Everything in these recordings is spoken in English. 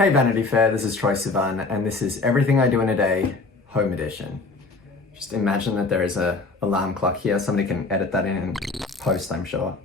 Hey Vanity Fair, this is Troye Sivan, and this is Everything I Do in a Day, Home Edition. Just imagine that there is a alarm clock here. Somebody can edit that in and post, I'm sure.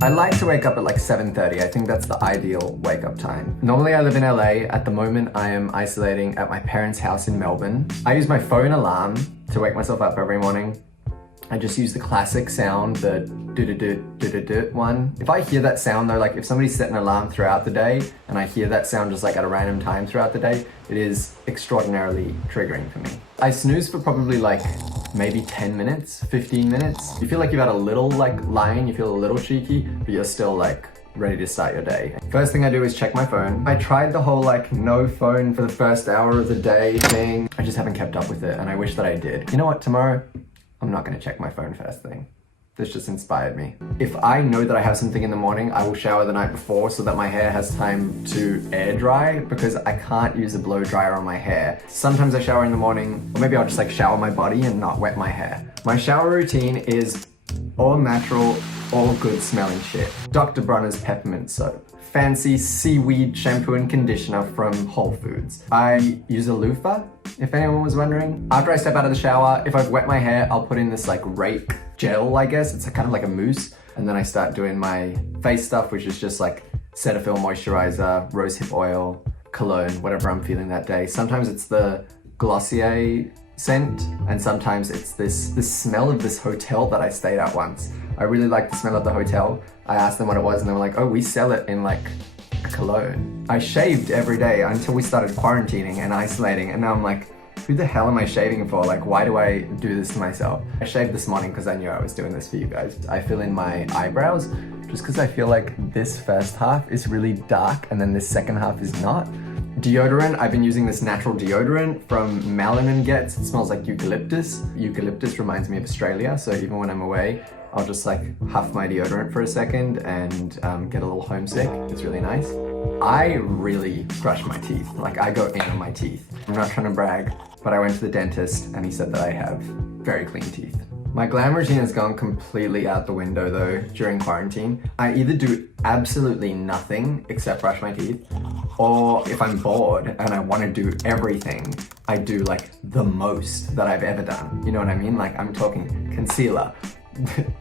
I like to wake up at like 7:30. I think that's the ideal wake up time. Normally I live in LA. At the moment I am isolating at my parents' house in Melbourne. I use my phone alarm to wake myself up every morning. I just use the classic sound, the do-do-do-do-do-do one. If I hear that sound though, like if somebody's set an alarm throughout the day and I hear that sound just like at a random time throughout the day, it is extraordinarily triggering for me. I snooze for probably like maybe 10 minutes, 15 minutes. You feel like you've had a little like line, you feel a little cheeky, but you're still like ready to start your day. First thing I do is check my phone. I tried the whole like no phone for the first hour of the day thing. I just haven't kept up with it and I wish that I did. You know what, tomorrow, I'm not gonna check my phone first thing. This just inspired me. If I know that I have something in the morning, I will shower the night before so that my hair has time to air dry because I can't use a blow dryer on my hair. Sometimes I shower in the morning, or maybe I'll just like shower my body and not wet my hair. My shower routine is all natural, all good smelling shit. Dr. Bronner's peppermint soap. Fancy seaweed shampoo and conditioner from Whole Foods. I use a loofah, if anyone was wondering. After I step out of the shower, if I've wet my hair, I'll put in this like rake gel, I guess. It's kind of like a mousse. And then I start doing my face stuff, which is just like Cetaphil moisturizer, rosehip oil, cologne, whatever I'm feeling that day. Sometimes it's the Glossier scent, and sometimes it's this smell of this hotel that I stayed at once. I really like the smell of the hotel. I asked them what it was and they were like, oh, we sell it in like a cologne. I shaved every day until we started quarantining and isolating, and now I'm like, who the hell am I shaving for? Like, why do I do this to myself? I shaved this morning because I knew I was doing this for you guys. I fill in my eyebrows just because I feel like this first half is really dark and then this second half is not. Deodorant, I've been using this natural deodorant from Malin & Getz. It smells like eucalyptus. Eucalyptus reminds me of Australia, so even when I'm away, I'll just like huff my deodorant for a second and get a little homesick. It's really nice. I really brush my teeth. Like I go in on my teeth. I'm not trying to brag, but I went to the dentist and he said that I have very clean teeth. My glam routine has gone completely out the window though during quarantine. I either do absolutely nothing except brush my teeth, or if I'm bored and I want to do everything, I do like the most that I've ever done. You know what I mean? Like I'm talking concealer,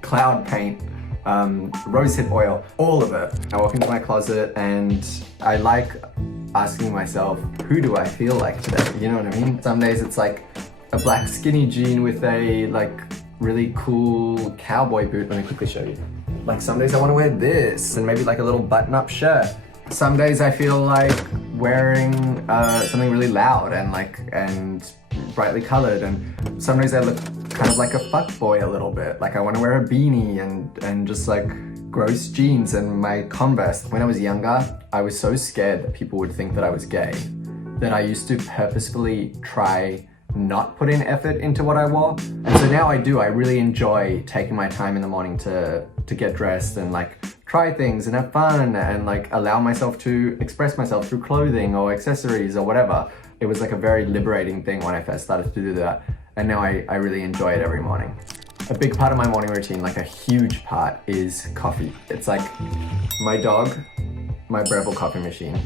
cloud paint, rosehip oil, all of it. I walk into my closet and I like asking myself, who do I feel like today? You know what I mean? Some days it's like a black skinny jean with a like really cool cowboy boot. Let me quickly show you. Like some days I want to wear this and maybe like a little button-up shirt. Some days I feel like wearing something really loud and brightly colored, and some days I look kind of like a fuckboy a little bit. Like I want to wear a beanie and just like gross jeans and my Converse. When I was younger, I was so scared that people would think that I was gay that I used to purposefully try not put in effort into what I wore. And so now I do. I really enjoy taking my time in the morning to get dressed and like try things and have fun and like allow myself to express myself through clothing or accessories or whatever. It was like a very liberating thing when I first started to do that. And now I really enjoy it every morning. A big part of my morning routine, like a huge part, is coffee. It's like my dog, my Breville coffee machine,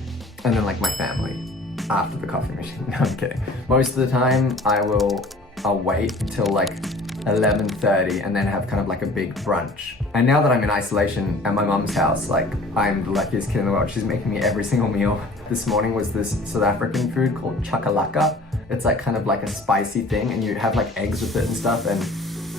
and then like my family after the coffee machine. No, I'm kidding. Most of the time I'll wait till like 11:30 and then have kind of like a big brunch. And now that I'm in isolation at my mum's house, like I'm the luckiest kid in the world. She's making me every single meal. This morning was this South African food called chakalaka. It's like kind of like a spicy thing and you have like eggs with it and stuff, and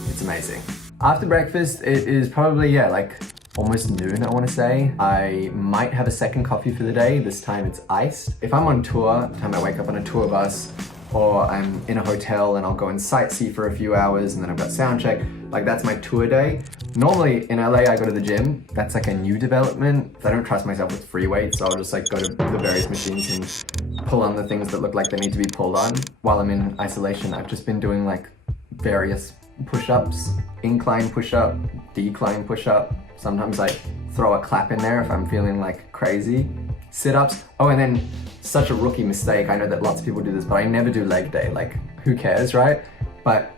it's amazing. After breakfast, it is probably, yeah, like almost noon, I want to say. I might have a second coffee for the day. This time it's iced. If I'm on tour, the time I wake up on a tour bus, or I'm in a hotel and I'll go and sightsee for a few hours and then I've got sound check, like that's my tour day. Normally in LA, I go to the gym. That's like a new development. I don't trust myself with free weights, so I'll just like go to the various machines and pull on the things that look like they need to be pulled on. While I'm in isolation, I've just been doing like various push-ups, incline push-up, decline push-up. Sometimes I throw a clap in there if I'm feeling like crazy. Sit-ups. Oh, and then such a rookie mistake. I know that lots of people do this, but I never do leg day. Like, who cares, right? But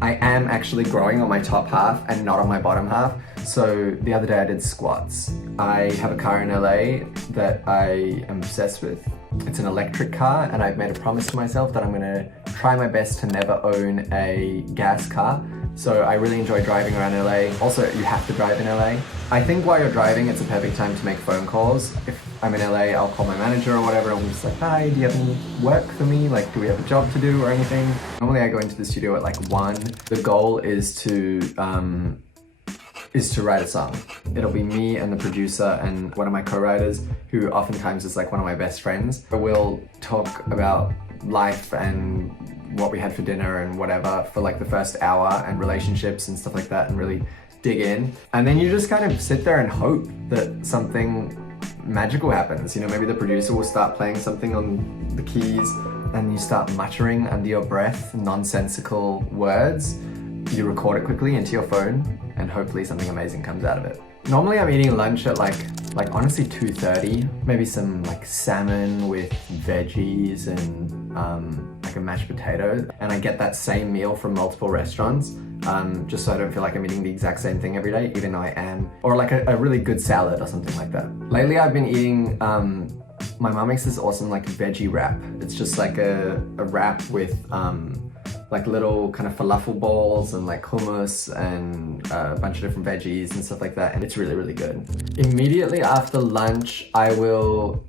I am actually growing on my top half and not on my bottom half. So the other day I did squats. I have a car in LA that I am obsessed with. It's an electric car, and I've made a promise to myself that I'm gonna try my best to never own a gas car. So I really enjoy driving around LA. Also, you have to drive in LA. I think while you're driving, it's a perfect time to make phone calls. If I'm in LA, I'll call my manager or whatever, and I'm just like, hi, do you have any work for me? Like, do we have a job to do or anything? Normally I go into the studio at like 1. The goal is to write a song. It'll be me and the producer and one of my co-writers, who oftentimes is like one of my best friends. We'll talk about life and what we had for dinner and whatever for like the first hour, and relationships and stuff like that, and really dig in. And then you just kind of sit there and hope that something magical happens. You know, maybe the producer will start playing something on the keys and you start muttering under your breath nonsensical words. You record it quickly into your phone and hopefully something amazing comes out of it. Normally I'm eating lunch at like honestly 2:30, maybe some like salmon with veggies and like a mashed potato. And I get that same meal from multiple restaurants, just so I don't feel like I'm eating the exact same thing every day, even though I am. Or like a really good salad or something like that. Lately I've been eating, my mom makes this awesome like veggie wrap. It's just like a wrap with like little kind of falafel balls and like hummus and a bunch of different veggies and stuff like that, and it's really, really good. Immediately after lunch, I will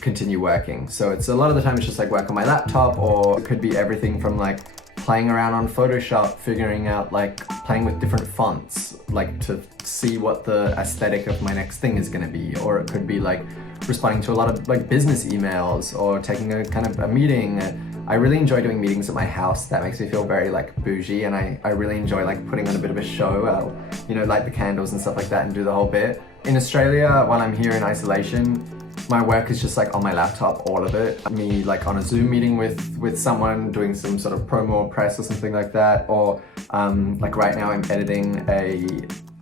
continue working. So it's a lot of the time it's just like work on my laptop, or it could be everything from like playing around on Photoshop, figuring out like playing with different fonts, like to see what the aesthetic of my next thing is gonna be. Or it could be like responding to a lot of like business emails, or taking a kind of a meeting. I really enjoy doing meetings at my house. That makes me feel very like bougie, and I really enjoy like putting on a bit of a show. I'll, you know, light the candles and stuff like that and do the whole bit. In Australia, while I'm here in isolation, my work is just like on my laptop, all of it. Me like on a Zoom meeting with someone, doing some sort of promo or press or something like that. Or like right now I'm editing a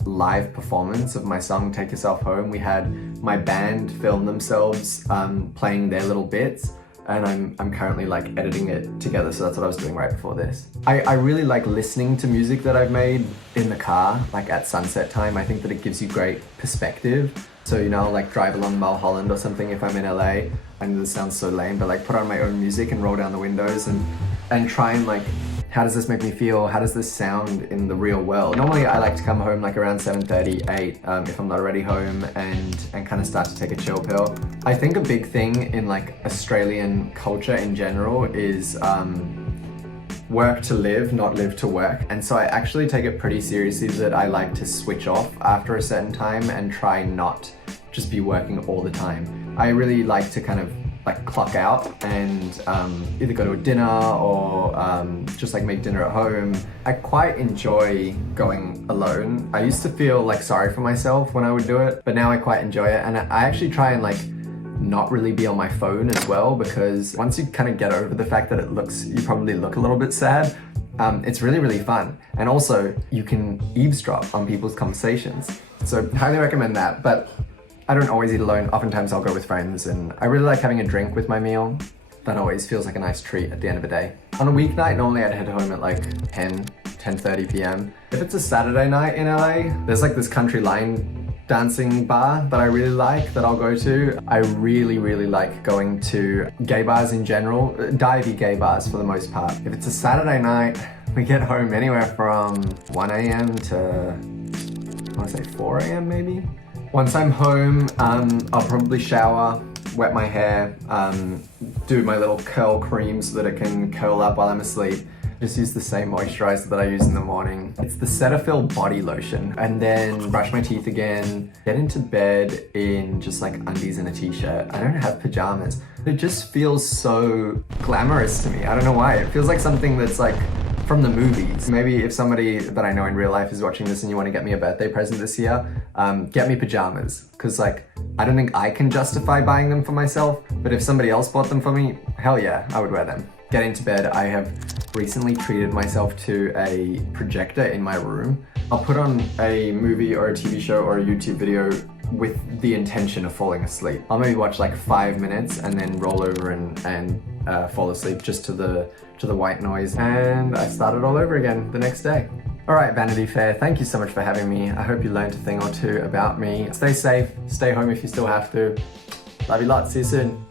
live performance of my song Take Yourself Home. We had my band film themselves playing their little bits, and I'm currently like editing it together. So that's what I was doing right before this. I really like listening to music that I've made in the car, like at sunset time. I think that it gives you great perspective. So, you know, I'll like drive along Mulholland or something if I'm in LA. I know this sounds so lame, but like put on my own music and roll down the windows and try and like, how does this make me feel? How does this sound in the real world? Normally I like to come home like around 7:30, 8, if I'm not already home, and kind of start to take a chill pill. I think a big thing in like Australian culture in general is work to live, not live to work. And so I actually take it pretty seriously that I like to switch off after a certain time and try not just be working all the time. I really like to kind of like clock out and either go to a dinner or just like make dinner at home. I quite enjoy going alone. I used to feel like sorry for myself when I would do it, but now I quite enjoy it. And I actually try and like not really be on my phone as well, because once you kind of get over the fact that you probably look a little bit sad, it's really, really fun. And also you can eavesdrop on people's conversations. So highly recommend that. But I don't always eat alone. Oftentimes I'll go with friends, and I really like having a drink with my meal. That always feels like a nice treat at the end of the day. On a weeknight, normally I'd head home at like 10:30 p.m. If it's a Saturday night in LA, there's like this country line dancing bar that I really like that I'll go to. I really, really like going to gay bars in general, divey gay bars for the most part. If it's a Saturday night, we get home anywhere from 1 a.m. to, I want to say 4 a.m. maybe. Once I'm home, I'll probably shower, wet my hair, do my little curl cream so that it can curl up while I'm asleep. Just use the same moisturizer that I use in the morning. It's the Cetaphil body lotion. And then brush my teeth again, get into bed in just like undies and a t-shirt. I don't have pajamas. It just feels so glamorous to me. I don't know why. It feels like something that's like from the movies. Maybe if somebody that I know in real life is watching this and you want to get me a birthday present this year, get me pajamas. Cause like, I don't think I can justify buying them for myself, but if somebody else bought them for me, hell yeah, I would wear them. Get into bed. I have recently treated myself to a projector in my room. I'll put on a movie or a TV show or a YouTube video with the intention of falling asleep. I'll maybe watch like 5 minutes and then roll over and fall asleep just to the white noise, and I started all over again the next day. All right, Vanity Fair, thank you so much for having me. I hope you learned a thing or two about me. Stay safe, stay home if you still have to. Love you lots, see you soon.